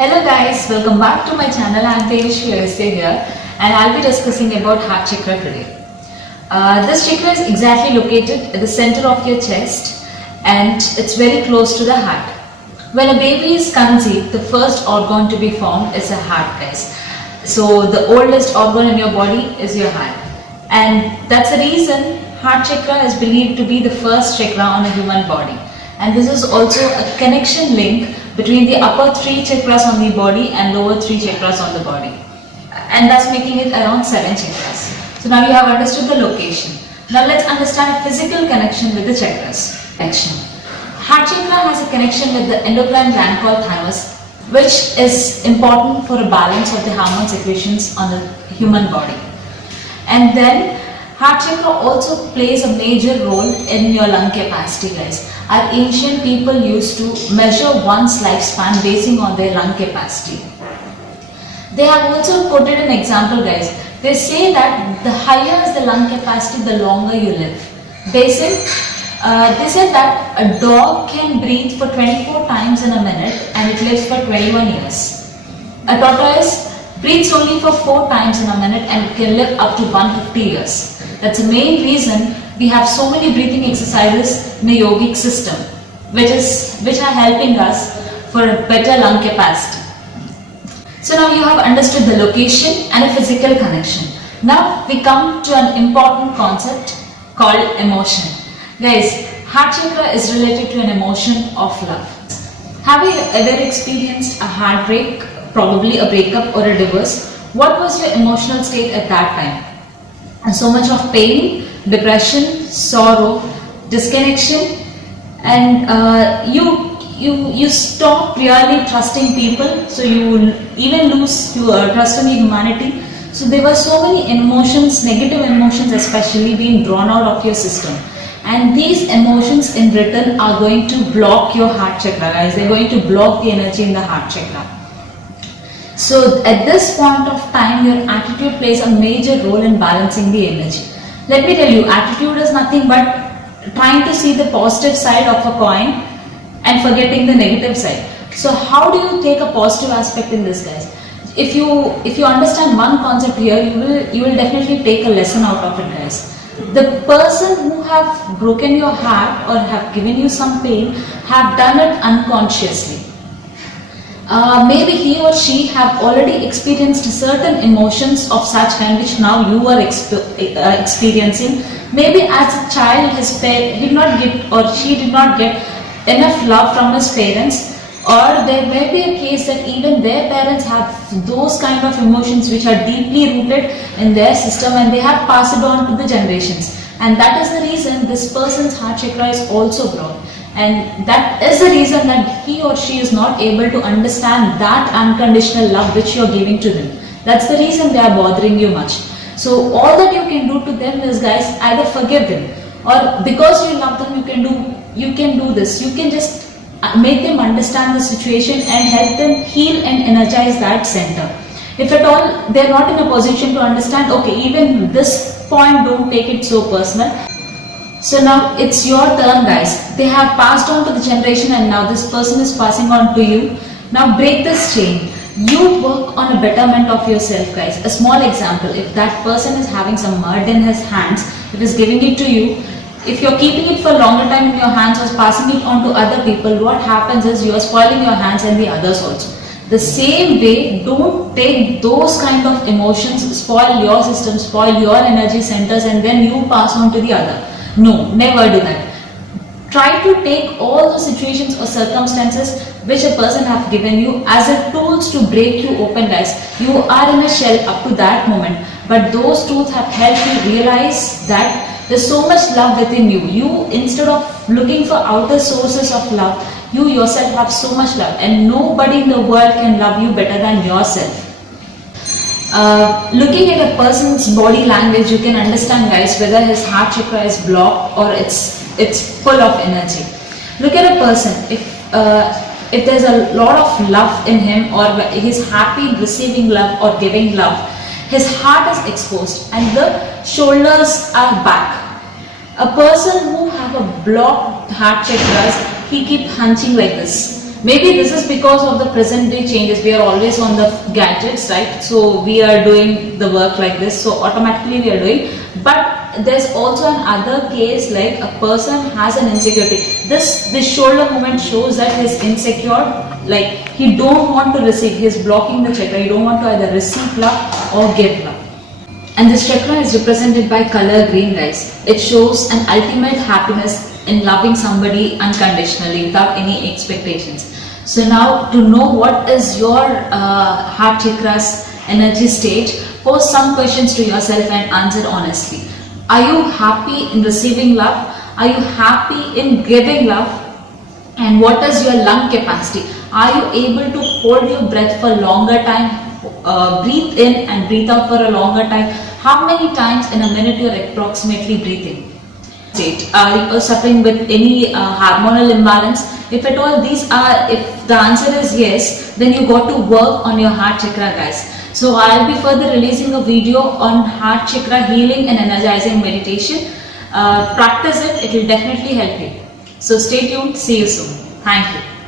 Hello guys, welcome back to my channel. I am Devish here and I'll be discussing about heart chakra today. This chakra is exactly located at the center of your chest and it's very close to the heart. When a baby is conceived, the first organ to be formed is a heart, guys. So the oldest organ in your body is your heart, and that's the reason heart chakra is believed to be the first chakra on a human body. And this is also a connection link between the upper three chakras on the body and lower three chakras on the body, and thus making it around 7 chakras. So now you have understood the location. Now let's understand physical connection with the chakras. Heart chakra has a connection with the endocrine gland called thymus, which is important for a balance of the hormone secretions on the human body. And then heart chakra also plays a major role in your lung capacity, guys. Our ancient people used to measure one's lifespan basing on their lung capacity. They have also quoted an example, guys. They say that the higher is the lung capacity, the longer you live. They said that a dog can breathe for 24 times in a minute and it lives for 21 years. A tortoise breathes only for 4 times in a minute and can live up to 150 years. That's the main reason we have so many breathing exercises in the yogic system, which are helping us for a better lung capacity. So now you have understood the location and a physical connection. Now we come to an important concept called emotion. Guys, heart chakra is related to an emotion of love. Have you ever experienced a heartbreak, probably a breakup or a divorce? What was your emotional state at that time? And so much of pain, depression, sorrow, disconnection, and you stop really trusting people, so you even lose your trust in humanity. So there were so many emotions, negative emotions especially, being drawn out of your system, and these emotions in return are going to block your heart chakra, guys. They're going to block the energy in the heart chakra. So at this point of time, your attitude plays a major role in balancing the energy. Let me tell you, attitude is nothing but trying to see the positive side of a coin and forgetting the negative side. So how do you take a positive aspect in this, guys? If you understand one concept here, you will definitely take a lesson out of it, guys. The person who have broken your heart or have given you some pain have done it unconsciously. Maybe he or she have already experienced certain emotions of such kind which now you are experiencing. Maybe as a child he did not get or she did not get enough love from his parents, or there may be a case that even their parents have those kind of emotions which are deeply rooted in their system and they have passed it on to the generations, and that is the reason this person's heart chakra is also blocked. And that is the reason that he or she is not able to understand that unconditional love which you are giving to them. That's the reason they are bothering you much. So all that you can do to them is, guys, either forgive them, or because you love them, you can do this. You can just make them understand the situation and help them heal and energize that center. If at all they are not in a position to understand, okay, even this point, don't take it so personal. So now it's your turn, guys. They have passed on to the generation and now this person is passing on to you. Now break this chain. You work on a betterment of yourself, guys. A small example, if that person is having some mud in his hands, if he's giving it to you, if you're keeping it for a longer time in your hands or passing it on to other people, what happens is you are spoiling your hands and the others also. The same way, don't take those kind of emotions, spoil your system, spoil your energy centers, and then you pass on to the other. No, never do that. Try to take all the situations or circumstances which a person have given you as a tools to break you open, guys. You are in a shell up to that moment, but those tools have helped you realize that there's so much love within you. You, instead of looking for outer sources of love, you yourself have so much love, and nobody in the world can love you better than yourself. Looking at a person's body language, you can understand, guys, whether his heart chakra is blocked or it's full of energy. Look at a person, if there's a lot of love in him, or he's happy receiving love or giving love, his heart is exposed and the shoulders are back. A person who have a blocked heart chakras, he keep hunching like this. Maybe this is because of the present day changes. We are always on the gadgets, right? So we are doing the work like this, so automatically we are doing. But there's also another case, like a person has an insecurity. This shoulder movement shows that he is insecure, like he don't want to receive, he is blocking the chakra, he don't want to either receive love or give love. And this chakra is represented by color green, guys. It shows an ultimate happiness in loving somebody unconditionally without any expectations. So now, to know what is your heart chakra's energy state, pose some questions to yourself and answer honestly. Are you happy in receiving love? Are you happy in giving love? And what is your lung capacity? Are you able to hold your breath for longer time? Breathe in and breathe out for a longer time. How many times in a minute you are approximately breathing? Are you suffering with any hormonal imbalance? If at all these are, if the answer is yes, then you got to work on your heart chakra, guys. So I'll be further releasing a video on heart chakra healing and energizing meditation. Practice it, it will definitely help you. So stay tuned, see you soon. Thank you.